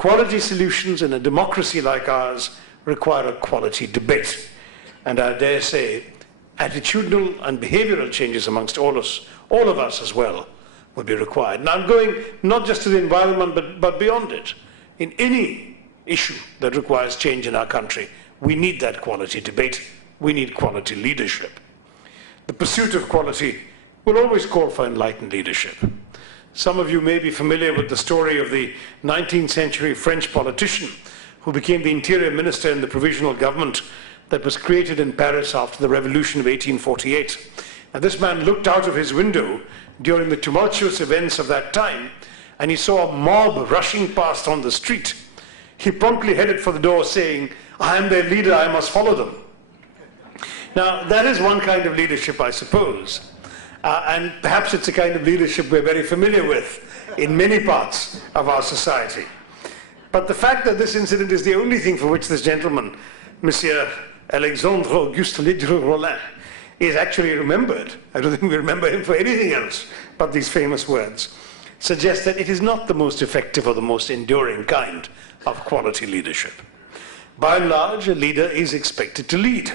Quality solutions in a democracy like ours require a quality debate. And I dare say, attitudinal and behavioral changes amongst all of us as well, would be required. Now I'm going not just to the environment, but beyond it. In any issue that requires change in our country, we need that quality debate. We need quality leadership. The pursuit of quality will always call for enlightened leadership. Some of you may be familiar with the story of the 19th century French politician who became the interior minister in the provisional government that was created in Paris after the revolution of 1848. And this man looked out of his window during the tumultuous events of that time, and he saw a mob rushing past on the street. He promptly headed for the door saying, "I am their leader, I must follow them." Now, that is one kind of leadership, I suppose. And perhaps it's a kind of leadership we're very familiar with in many parts of our society. But the fact that this incident is the only thing for which this gentleman, Monsieur Alexandre Auguste Ledru-Rollin, is actually remembered, I don't think we remember him for anything else but these famous words, suggests that it is not the most effective or the most enduring kind of quality leadership. By and large, a leader is expected to lead,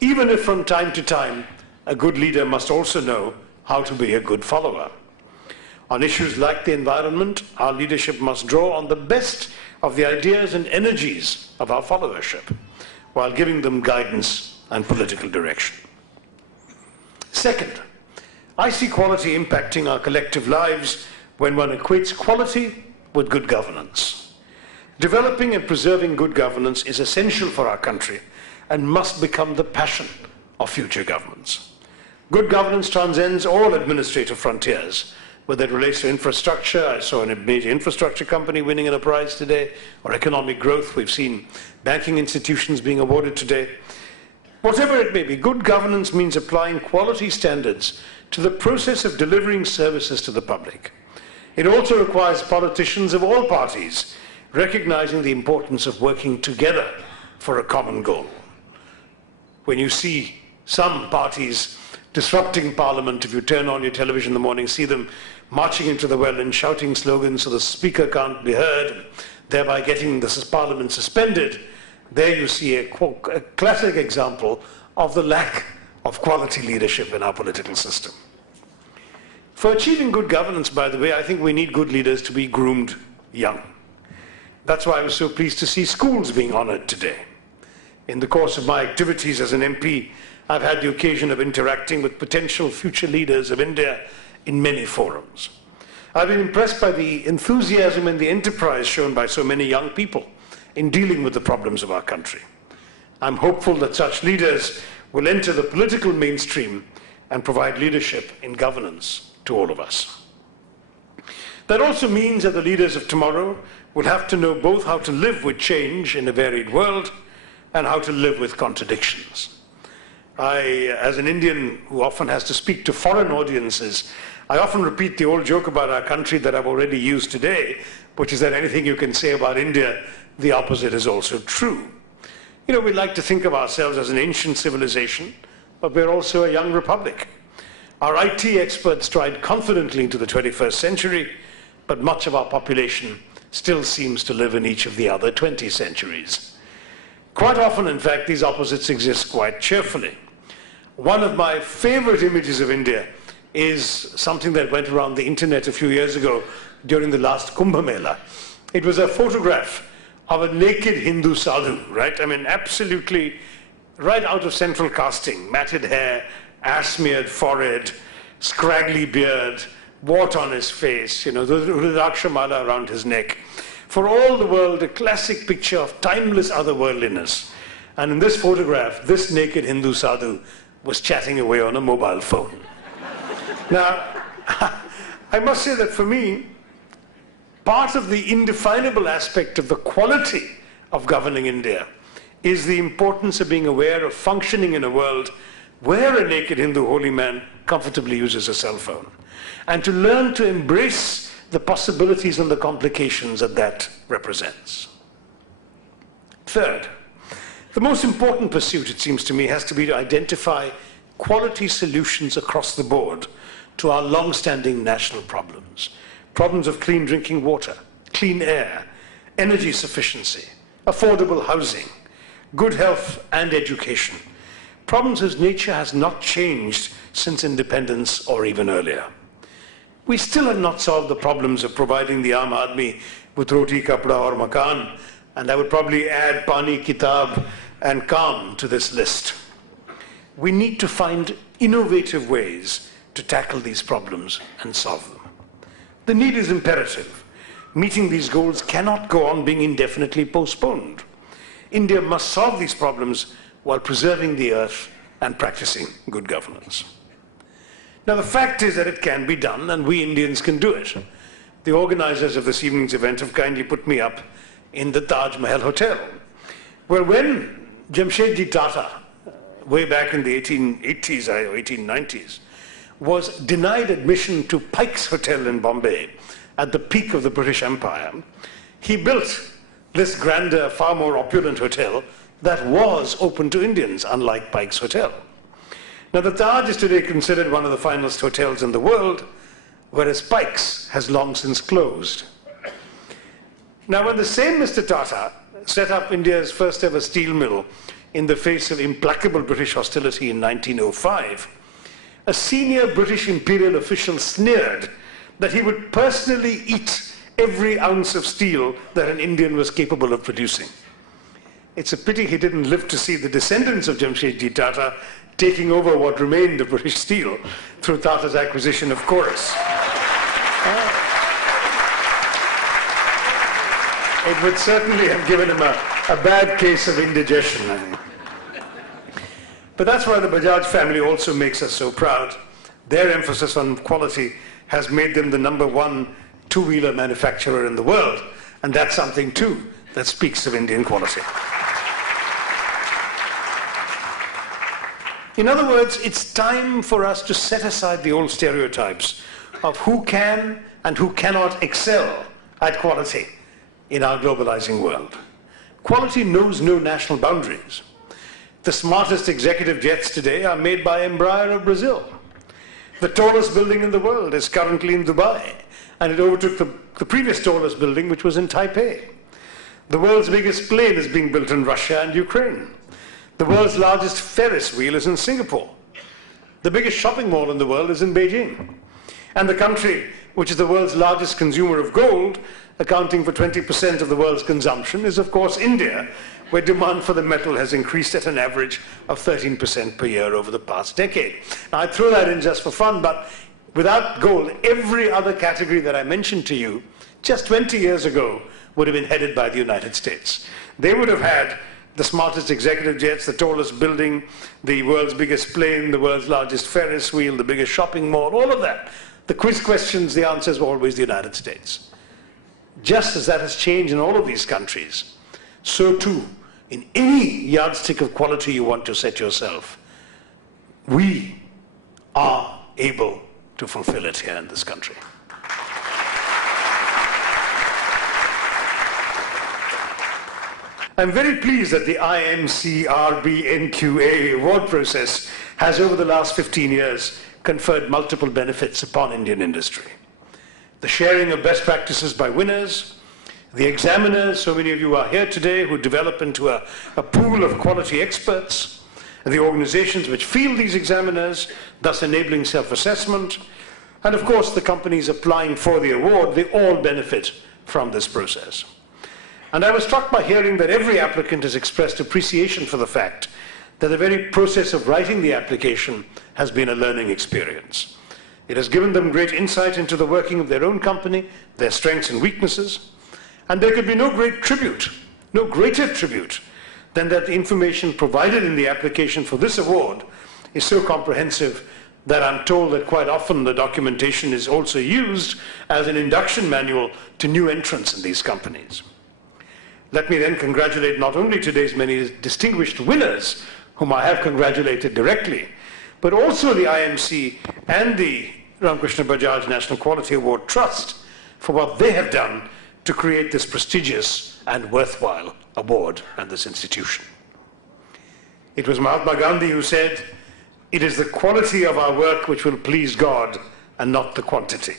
even if from time to time a good leader must also know how to be a good follower. On issues like the environment, our leadership must draw on the best of the ideas and energies of our followership, while giving them guidance and political direction. Second, I see quality impacting our collective lives when one equates quality with good governance. Developing and preserving good governance is essential for our country and must become the passion of future governments. Good governance transcends all administrative frontiers, whether it relates to infrastructure. I saw a major infrastructure company winning a prize today, or economic growth. We've seen banking institutions being awarded today. Whatever it may be, good governance means applying quality standards to the process of delivering services to the public. It also requires politicians of all parties recognizing the importance of working together for a common goal. When you see some parties disrupting Parliament, if you turn on your television in the morning, see them marching into the well and shouting slogans so the Speaker can't be heard, thereby getting the Parliament suspended, there you see a classic example of the lack of quality leadership in our political system. For achieving good governance, by the way, I think we need good leaders to be groomed young. That's why I was so pleased to see schools being honored today. In the course of my activities as an MP, I've had the occasion of interacting with potential future leaders of India in many forums. I've been impressed by the enthusiasm and the enterprise shown by so many young people in dealing with the problems of our country. I'm hopeful that such leaders will enter the political mainstream and provide leadership in governance to all of us. That also means that the leaders of tomorrow will have to know both how to live with change in a varied world and how to live with contradictions. I, as an Indian who often has to speak to foreign audiences, I often repeat the old joke about our country that I've already used today, which is that anything you can say about India, the opposite is also true. You know, we like to think of ourselves as an ancient civilization, but we're also a young republic. Our IT experts stride confidently into the 21st century, but much of our population still seems to live in each of the other 20 centuries. Quite often, in fact, these opposites exist quite cheerfully. One of my favorite images of India is something that went around the internet a few years ago during the last Kumbh Mela. It was a photograph of a naked Hindu sadhu, right? I mean, absolutely right out of central casting. Matted hair, ash-smeared forehead, scraggly beard, wart on his face, you know, the Rudrakshamala around his neck. For all the world, a classic picture of timeless otherworldliness. And in this photograph, this naked Hindu sadhu was chatting away on a mobile phone. Now, I must say that for me, part of the indefinable aspect of the quality of governing India is the importance of being aware of functioning in a world where a naked Hindu holy man comfortably uses a cell phone, and to learn to embrace the possibilities and the complications that that represents. Third, the most important pursuit, it seems to me, has to be to identify quality solutions across the board to our long-standing national problems. Problems of clean drinking water, clean air, energy sufficiency, affordable housing, good health and education, problems whose nature has not changed since independence or even earlier. We still have not solved the problems of providing the Aam Aadmi with roti, kapda or makan, and I would probably add pani, kitab and kaam to this list. We need to find innovative ways to tackle these problems and solve them. The need is imperative. Meeting these goals cannot go on being indefinitely postponed. India must solve these problems while preserving the earth and practicing good governance. Now, the fact is that it can be done, and we Indians can do it. The organizers of this evening's event have kindly put me up in the Taj Mahal Hotel, where when Jamshedji Tata, way back in the 1880s or 1890s, was denied admission to Pike's Hotel in Bombay at the peak of the British Empire, he built this grander, far more opulent hotel that was open to Indians, unlike Pike's Hotel. Now, the Taj is today considered one of the finest hotels in the world, whereas Pike's has long since closed. Now, when the same Mr. Tata set up India's first ever steel mill in the face of implacable British hostility in 1905, a senior British imperial official sneered that he would personally eat every ounce of steel that an Indian was capable of producing. It's a pity he didn't live to see the descendants of Jamshedji Tata taking over what remained of British steel through Tata's acquisition of Chorus. It would certainly have given him a bad case of indigestion, I think. But that's why the Bajaj family also makes us so proud. Their emphasis on quality has made them the #1 two-wheeler manufacturer in the world, and that's something too that speaks of Indian quality. In other words, it's time for us to set aside the old stereotypes of who can and who cannot excel at quality in our globalizing world. Quality knows no national boundaries. The smartest executive jets today are made by Embraer of Brazil. The tallest building in the world is currently in Dubai, and it overtook the previous tallest building, which was in Taipei. The world's biggest plane is being built in Russia and Ukraine. The world's largest Ferris wheel is in Singapore. The biggest shopping mall in the world is in Beijing. And the country, which is the world's largest consumer of gold, accounting for 20% of the world's consumption, is of course India, where demand for the metal has increased at an average of 13% per year over the past decade. Now, I throw that in just for fun, but without gold, every other category that I mentioned to you just 20 years ago would have been headed by the United States. They would have had the smartest executive jets, the tallest building, the world's biggest plane, the world's largest Ferris wheel, the biggest shopping mall, all of that. The quiz questions, the answers were always the United States. Just as that has changed in all of these countries, so too, in any yardstick of quality you want to set yourself, we are able to fulfill it here in this country. I'm very pleased that the IMC RBNQA award process has, over the last 15 years, conferred multiple benefits upon Indian industry. The sharing of best practices by winners, the examiners, so many of you are here today, who develop into a pool of quality experts, the organizations which field these examiners, thus enabling self-assessment, and of course the companies applying for the award, they all benefit from this process. And I was struck by hearing that every applicant has expressed appreciation for the fact that the very process of writing the application has been a learning experience. It has given them great insight into the working of their own company, their strengths and weaknesses, and there could be no greater tribute than that the information provided in the application for this award is so comprehensive that I'm told that quite often the documentation is also used as an induction manual to new entrants in these companies. Let me then congratulate not only today's many distinguished winners, whom I have congratulated directly, but also the IMC and the Ramkrishna Bajaj National Quality Award Trust for what they have done to create this prestigious and worthwhile award and this institution. It was Mahatma Gandhi who said, "It is the quality of our work which will please God and not the quantity."